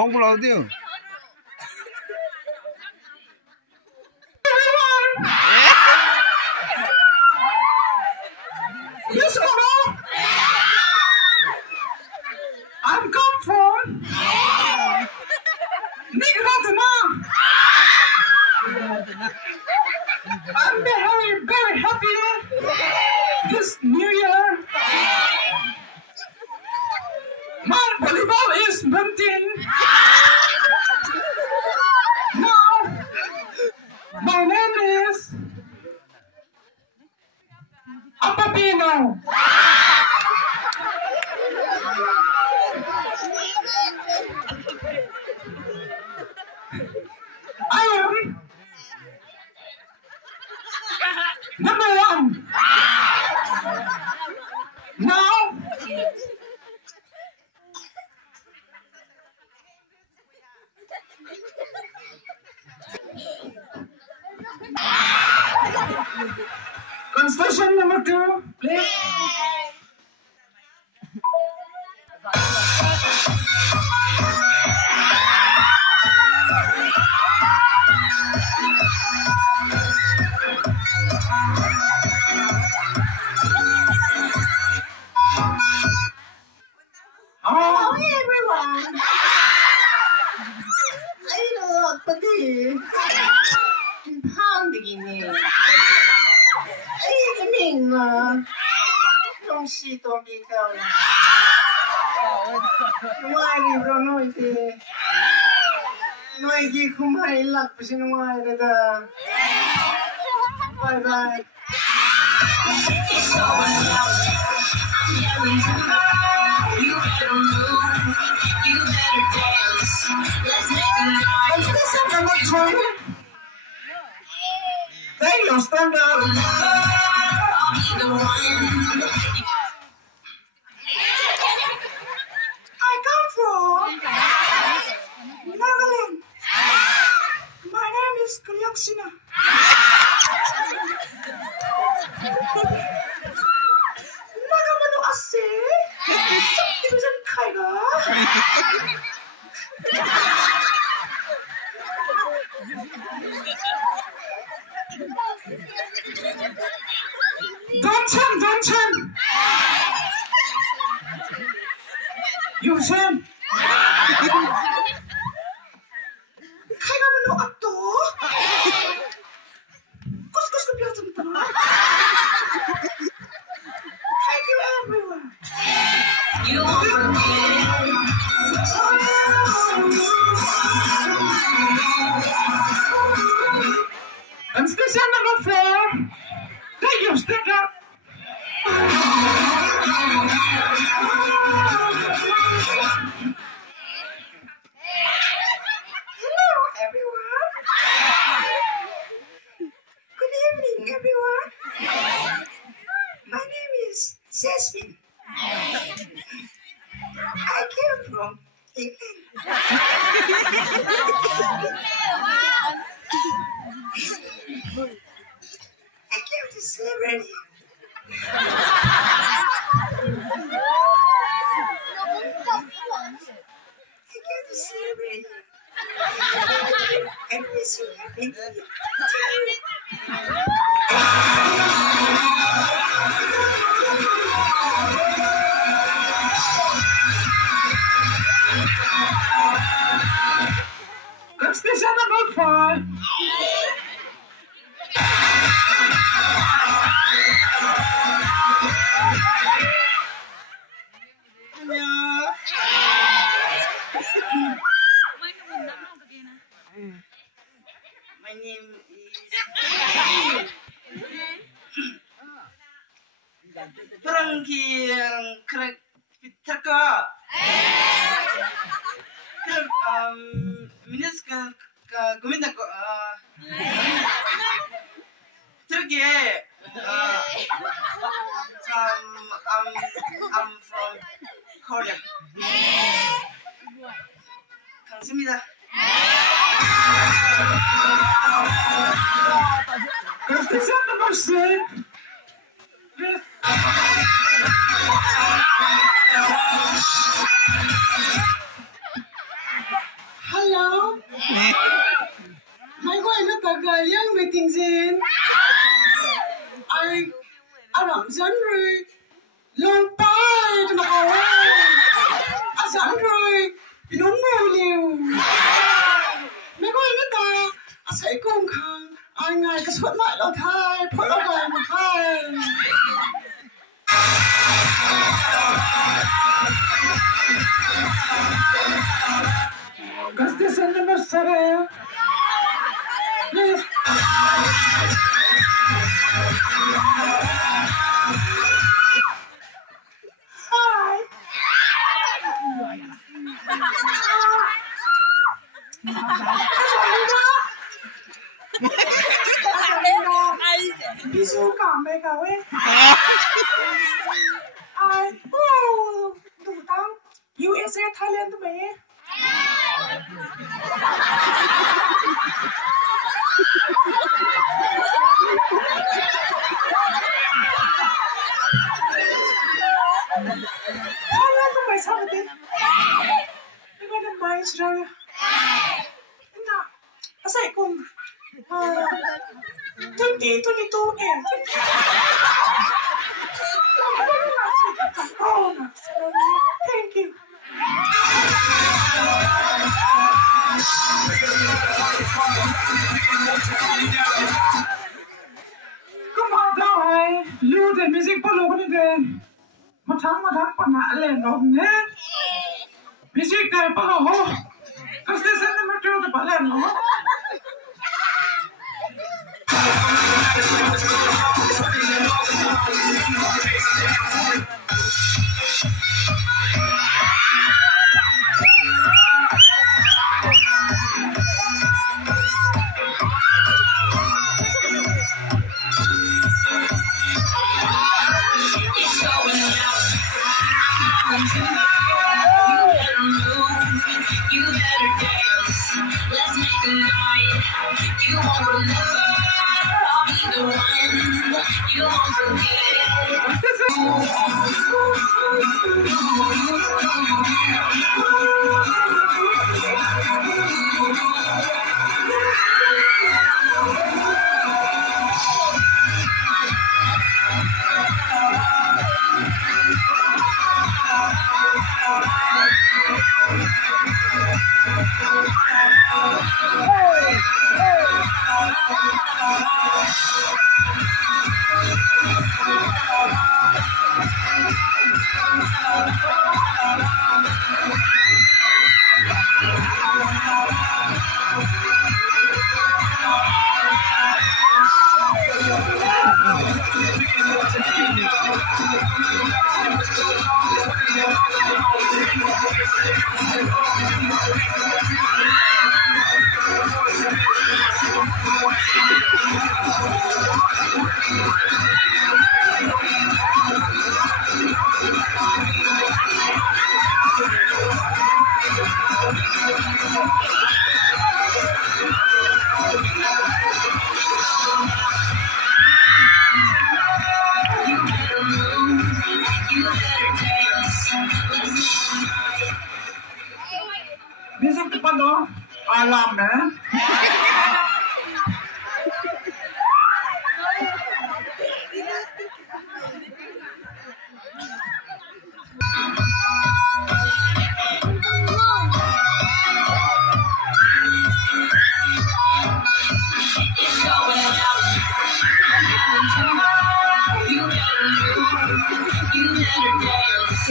không có tiếng. Yes or no? I'm come from Rangkhung. I'm very, very happy this New Year. My volleyball is melting. Now, my name is Apapino. I am number one. Now, concession number 2, please. Hello everyone. I love pati. Pounding it. I mean, don't see don't be going. Why don't know it? No, I give you my luck, but you know why that. Bye bye. You better move, you better dance. Let's make a night. Let's get something like that. There you stand up. You said. Kaya ka man ang akto? Kus-kus ka piyat sa mata. Thank you, everyone. You won't forget. And station number 4. Thank you, stick up. Hello, everyone. Good evening, everyone. My name is Cecil. I came from England. I came to celebrate you. I came to celebrate you. And wish you happy New Year. Station number 5. My name is Rangkhung. Minus guminda ko Turkey. I'm from Korea. 감사합니다. Station number 6. Hello. May ko ay natagal yung meeting din. Ay, alam dyan rin. Lumpay, tumakawin. Asan rin. Pinumuliw. May ko ay nata. Asay kong kang. Ay ngay, kaswat na ilo tay. Pulo tayo mahay. Station number 7. Please. Hi. Bisu kami kawe. Ay, oh, tutang. USA, Thailand, tuh be. Thailand tuh be sao thế? Cái này mai rồi. Nah, asal cùng 2022 and oh, thank you. Come on, guys. Lưu the music for local again. Một tháng bạn hạ lên rồi nhé. Music này bắt đầu. Các station này mới chưa được bạn lên rồi. You better dance. Let's make a night. You won't remember. I'll be the one. You won't forget. Music tepat dong. Alam ya.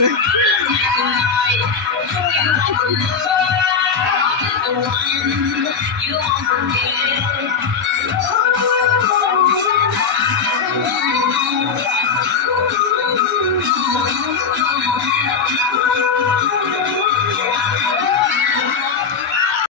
You